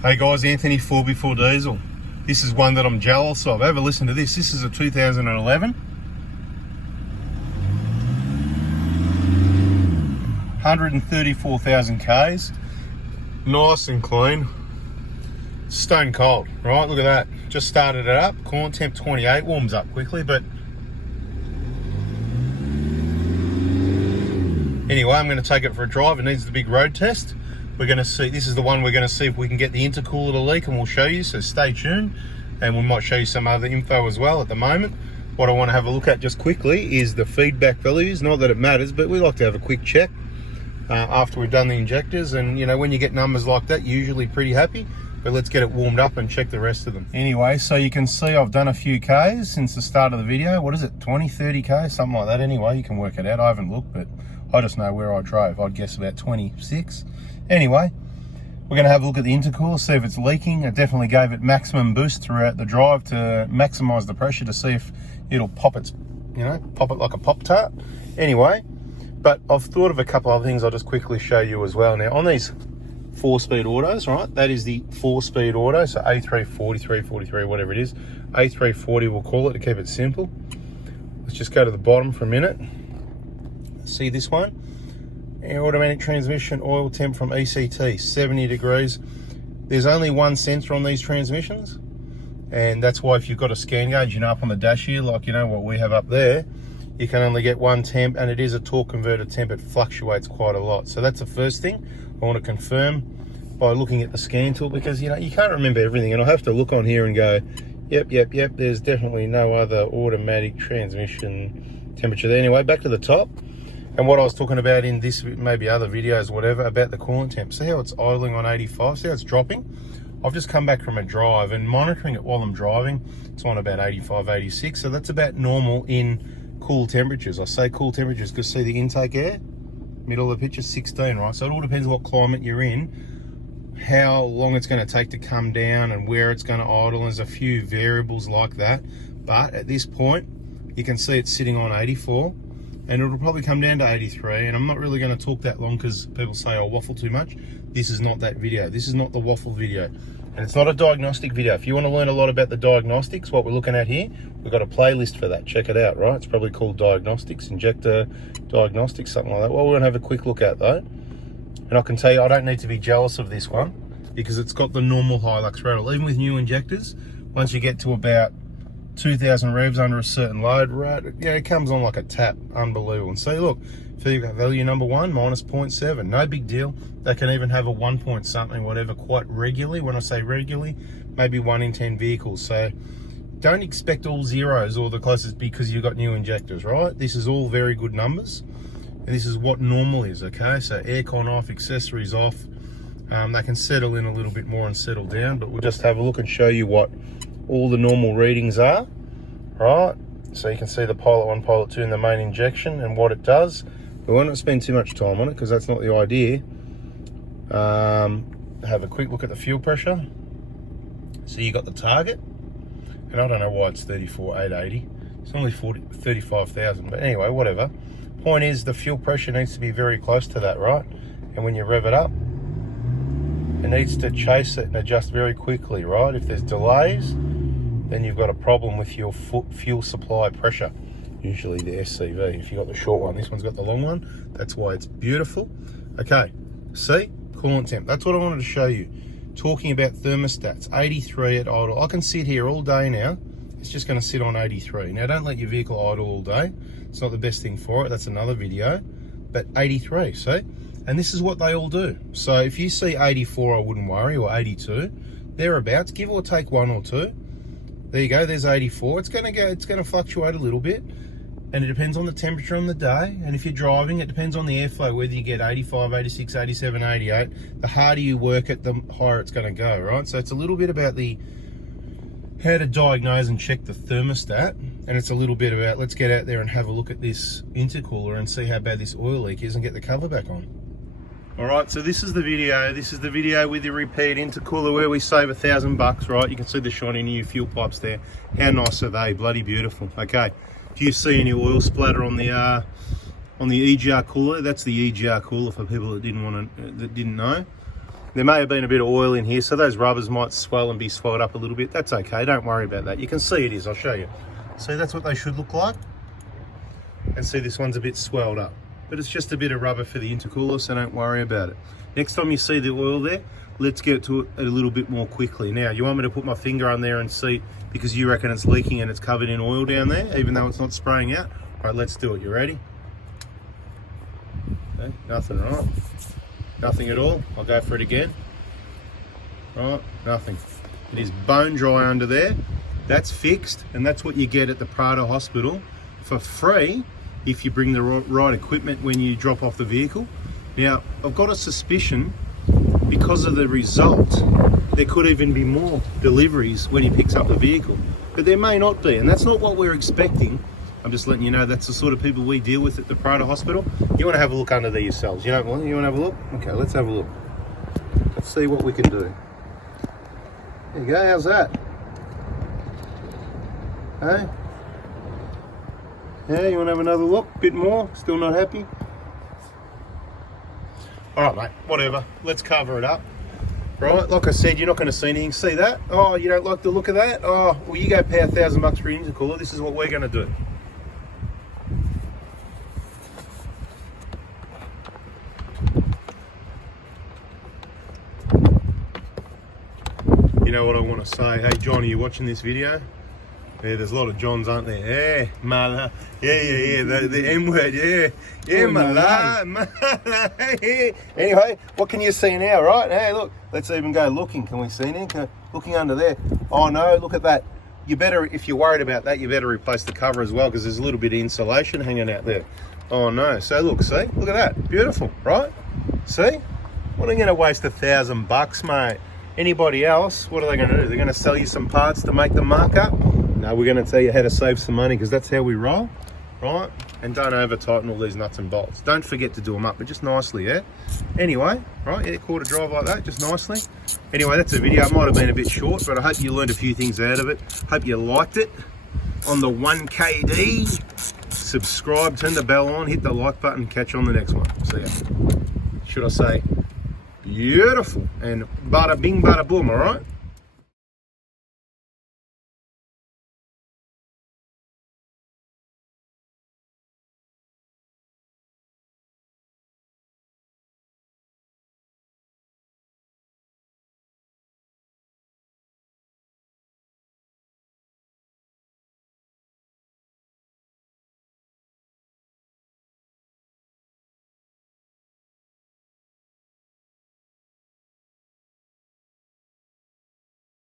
Hey guys, Anthony 4x4 Diesel. This is one that I'm jealous of. Have a listen to this. This is a 2011. 134,000 Ks. Nice and clean. Stone cold, right? Look at that. Just started it up. Coolant temp 28. Warms up quickly, but anyway, I'm going to take it for a drive. It needs the big road test. We're going to see, this is the one we're going to see if we can get the intercooler to leak, and we'll show you, so stay tuned. And we might show you some other info as well at the moment. What I want to have a look at just quickly is the feedback values. Not that it matters, but we like to have a quick check after we've done the injectors. And you know, when you get numbers like that, you're usually pretty happy. But let's get it warmed up and check the rest of them. Anyway, so you can see I've done a few Ks since the start of the video. What is it, 20, 30 Ks, something like that. Anyway, you can work it out. I haven't looked, but I just know where I drove. I'd guess about 26. Anyway, we're going to have a look at the intercooler, see if it's leaking. I definitely gave it maximum boost throughout the drive to maximize the pressure to see if it'll pop its, you know, pop it like a Pop-Tart. Anyway, but I've thought of a couple other things I'll just quickly show you as well. Now, on these 4-speed autos, right, that is the 4-speed auto, so A340, 343, whatever it is. A340 we'll call it to keep it simple. Let's just go to the bottom for a minute. See this one? Automatic transmission, oil temp from ECT, 70 degrees. There's only one sensor on these transmissions, and that's why if you've got a scan gauge, you know, up on the dash here, like you know what we have up there, you can only get one temp, and it is a torque converter temp. It fluctuates quite a lot. So that's the first thing I want to confirm by looking at the scan tool, because you know, you can't remember everything, and I'll have to look on here and go, yep, there's definitely no other automatic transmission temperature there. Anyway, back to the top. And what I was talking about in this, maybe other videos, whatever, about the coolant temp. See how it's idling on 85? See how it's dropping? I've just come back from a drive and monitoring it while I'm driving. It's on about 85, 86. So that's about normal in cool temperatures. I say cool temperatures because see the intake air? Middle of the picture, 16, right? So it all depends what climate you're in, how long it's going to take to come down and where it's going to idle. There's a few variables like that. But at this point, you can see it's sitting on 84. And it'll probably come down to 83, and I'm not really going to talk that long because people say I waffle too much. This is not that video. This is not the waffle video, and it's not a diagnostic video. If you want to learn a lot about the diagnostics, what we're looking at here, we've got a playlist for that. Check it out, right? It's probably called Diagnostics, Injector Diagnostics, something like that. Well, we're going to have a quick look at though, and I can tell you I don't need to be jealous of this one because it's got the normal Hilux rattle. Even with new injectors, once you get to about 2,000 revs under a certain load, right, yeah, it comes on like a tap. Unbelievable. And see, look, feedback value number 1, minus 0.7, no big deal. They can even have a 1 point something, whatever, quite regularly. When I say regularly, maybe 1 in 10 vehicles. So don't expect all zeros or the closest because you've got new injectors, right? This is all very good numbers, and this is what normal is, okay? So aircon off, accessories off. They can settle in a little bit more and settle down, but we'll just have a look and show you what all the normal readings are, right? So you can see the Pilot 1, Pilot 2 in the main injection and what it does. We won't spend too much time on it because that's not the idea. Have a quick look at the fuel pressure. So you got the target, and I don't know why it's 34,880. It's only 35,000, but anyway, whatever. Point is, the fuel pressure needs to be very close to that, right? And when you rev it up, it needs to chase it and adjust very quickly, right? If there's delays, then you've got a problem with your fuel supply pressure, usually the SCV. If you've got the short one, this one's got the long one. That's why it's beautiful. Okay, see, coolant temp. That's what I wanted to show you. Talking about thermostats, 83 at idle. I can sit here all day now. It's just going to sit on 83. Now, don't let your vehicle idle all day. It's not the best thing for it. That's another video. But 83, see? And this is what they all do. So if you see 84, I wouldn't worry, or 82, thereabouts, give or take 1 or 2. There you go, there's 84. It's gonna fluctuate a little bit, and it depends on the temperature on the day. And if you're driving, it depends on the airflow, whether you get 85, 86, 87, 88. The harder you work it, the higher it's gonna go, right? So it's a little bit about how to diagnose and check the thermostat, and it's a little bit about, let's get out there and have a look at this intercooler and see how bad this oil leak is and get the cover back on. All right, so this is the video. This is the video with the repeat intercooler where we save $1,000, right? You can see the shiny new fuel pipes there. How nice are they? Bloody beautiful. Okay, do you see any oil splatter on the EGR cooler? That's the EGR cooler for people that didn't know. There may have been a bit of oil in here, so those rubbers might swell and be swelled up a little bit. That's okay, don't worry about that. You can see it is, I'll show you. See, that's what they should look like. And see, this one's a bit swelled up. But it's just a bit of rubber for the intercooler, so don't worry about it. Next time you see the oil there, let's get to it a little bit more quickly. Now, you want me to put my finger on there and see, because you reckon it's leaking and it's covered in oil down there, even though it's not spraying out? All right, let's do it. You ready? Okay, nothing, right? Nothing at all. I'll go for it again. Right, nothing. It is bone dry under there. That's fixed, and that's what you get at the Prado Hospital for free if you bring the right equipment when you drop off the vehicle. Now, I've got a suspicion, because of the result, there could even be more deliveries when he picks up the vehicle. But there may not be, and that's not what we're expecting. I'm just letting you know that's the sort of people we deal with at the Prado Hospital. You want to have a look under there yourselves. You don't want? You want to have a look? Okay, let's have a look. Let's see what we can do. There you go, how's that? Hey? Yeah, you want to have another look? Bit more? Still not happy? All right, mate, whatever. Let's cover it up. Right, like I said, you're not going to see anything. See that? Oh, you don't like the look of that? Oh, well, you go pay $1,000 for an intercooler. This is what we're going to do. You know what I want to say? Hey, John, are you watching this video? Yeah, there's a lot of Johns, aren't there? Yeah, mala. Yeah. The M word, yeah. Yeah, mala. Yeah. Anyway, what can you see now, right? Hey, look, let's even go looking. Can we see now? Looking under there. Oh, no, look at that. You better, if you're worried about that, you better replace the cover as well, because there's a little bit of insulation hanging out there. Oh, no. So, look, see? Look at that. Beautiful, right? See? What are you going to waste $1,000, mate? Anybody else, what are they going to do? They're going to sell you some parts to make the mark up? No, we're going to tell you how to save some money, because that's how we roll, right? And don't over tighten all these nuts and bolts. Don't forget to do them up, but just nicely, yeah? Anyway, right, yeah, quarter drive like that, just nicely. Anyway, that's a video. It might have been a bit short, but I hope you learned a few things out of it. Hope you liked it. On the 1KD, subscribe, turn the bell on, hit the like button, catch you on the next one. See ya. Should I say, beautiful, and bada bing, bada boom, all right?